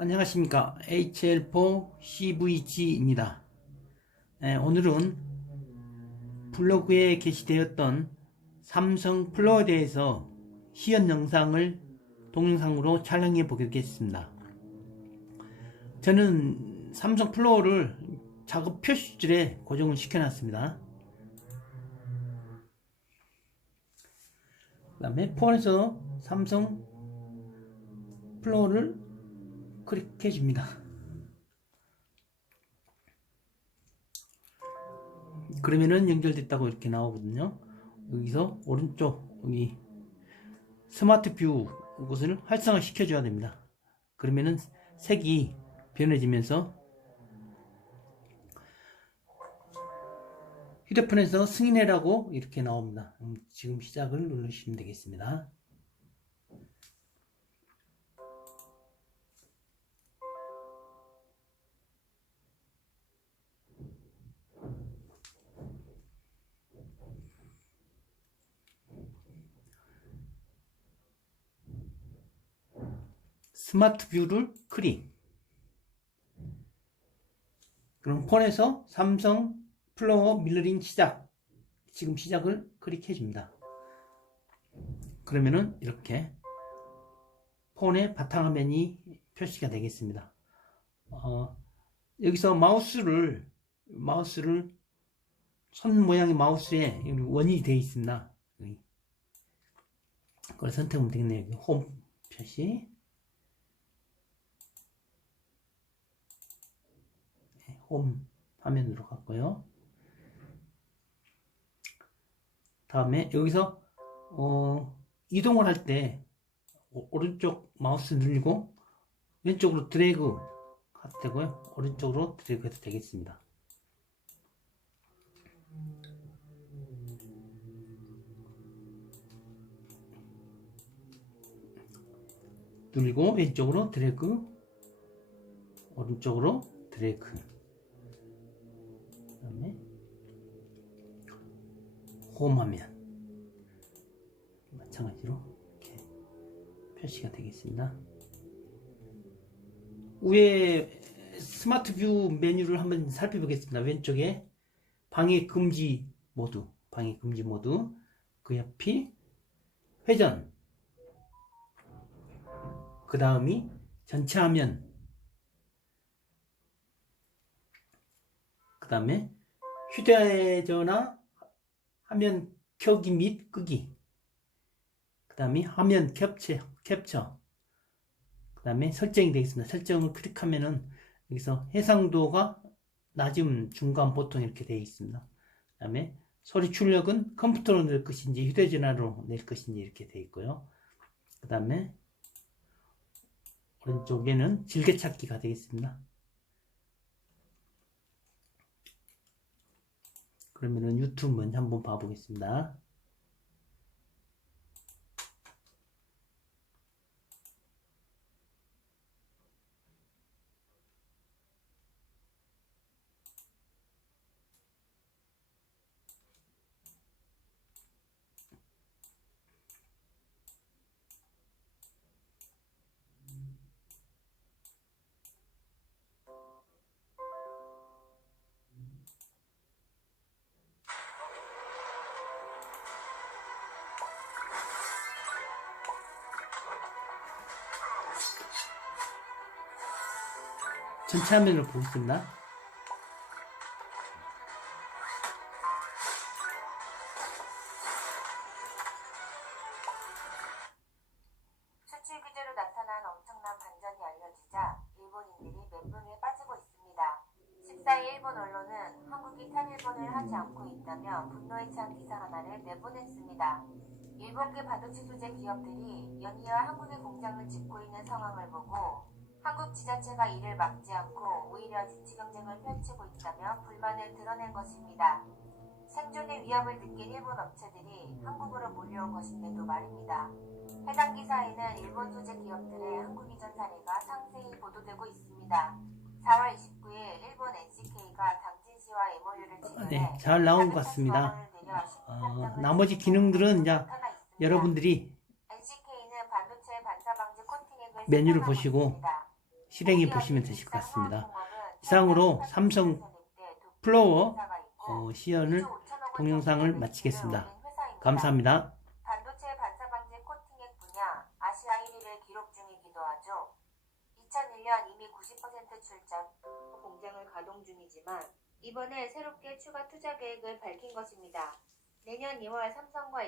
안녕하십니까. HL4CVG입니다. 네, 오늘은 블로그에 게시되었던 삼성 플로어에 대해서 시연 영상을 동영상으로 촬영해 보겠습니다. 저는 삼성 플로어를 작업 표시줄에 고정을 시켜 놨습니다. 그 다음에 폰에서 삼성 플로어를 클릭해 줍니다. 그러면은 연결됐다고 이렇게 나오거든요. 여기서 오른쪽 여기 스마트 뷰 이것을 활성화 시켜 줘야 됩니다. 그러면은 색이 변해지면서 휴대폰에서 승인해라고 이렇게 나옵니다. 음, 지금 시작을 누르시면 되겠습니다. 스마트 뷰를 클릭. 그럼 폰에서 삼성 플로어 밀러링 시작. 지금 시작을 클릭해 줍니다. 그러면은 이렇게 폰의 바탕화면이 표시가 되겠습니다. 어, 여기서 마우스를 마우스를 손 모양의 마우스에 원이 되어 있습니다. 그걸 선택하면 되겠네요. 홈 표시. 네, 홈 화면으로 갔고요. 다음에 여기서 어, 이동을 할 때 오른쪽 마우스 누르고 왼쪽으로 드래그 해도 되고요. 오른쪽으로 드래그 해도 되겠습니다. 누르고 왼쪽으로 드래그 오른쪽으로 드래그 그 홈 화면 마찬가지로 이렇게 표시가 되겠습니다. 위에 스마트 뷰 메뉴를 한번 살펴보겠습니다. 왼쪽에 방해 금지 모드 방해 금지 모드 그 옆이 회전 그 다음이 전체 화면 그 다음에 휴대전화 화면 켜기 및 끄기. 그 다음에 화면 캡처 캡처. 그 다음에 설정이 되겠습니다. 설정을 클릭하면은 여기서 해상도가 낮음 중간 보통 이렇게 되어 있습니다. 그 다음에 소리 출력은 컴퓨터로 낼 것인지 휴대전화로 낼 것인지 이렇게 되어 있고요. 그 다음에 오른쪽에는 즐겨찾기가 되겠습니다 그러면은 유튜브 먼저 한번 봐보겠습니다. 전체 화면을 보겠습니다. 수출 규제로 나타난 엄청난 반전이 알려지자 일본인들이 멘붕에 빠지고 있습니다. 14일 일본 언론은 한국이 탈일본을 하지 않고 있다며 분노에 찬 기사 하나를 내보냈습니다. 일본계 반도체 소재 기업들이 연이어 한국의 공장을 짓고 있는 상황을 보고 한국 지자체가 이를 막지 않고 오히려 지치 경쟁을 펼치고 있다며 불만을 드러낸 것입니다. 생존의 위협을 느낀 일본 업체들이 한국으로 몰려온 것인데도 말입니다. 해당 기사에는 일본 소재 기업들의 한국 이전 사례가 상세히 보도되고 있습니다. 4월 29일 일본 NCK가 당진시와 MOU를 지정해 네, 잘 나온 것 같습니다. 어, 나머지 기능들은 이제 여러분들이 메뉴를 보시고 있습니다. 실행해 보시면 되실 것 같습니다. 이상으로 삼성 플로어 어, 시연을 동영상을 마치겠습니다. 감사합니다. 반도체 반사 방지 코팅액 분야 아시아 1위를 기록 중이기도 하죠. 2001년 이미 90% 출전 공장을 가동 중이지만 이번에 새롭게 추가 투자 계획을 밝힌 것입니다. 내년 2월 삼성과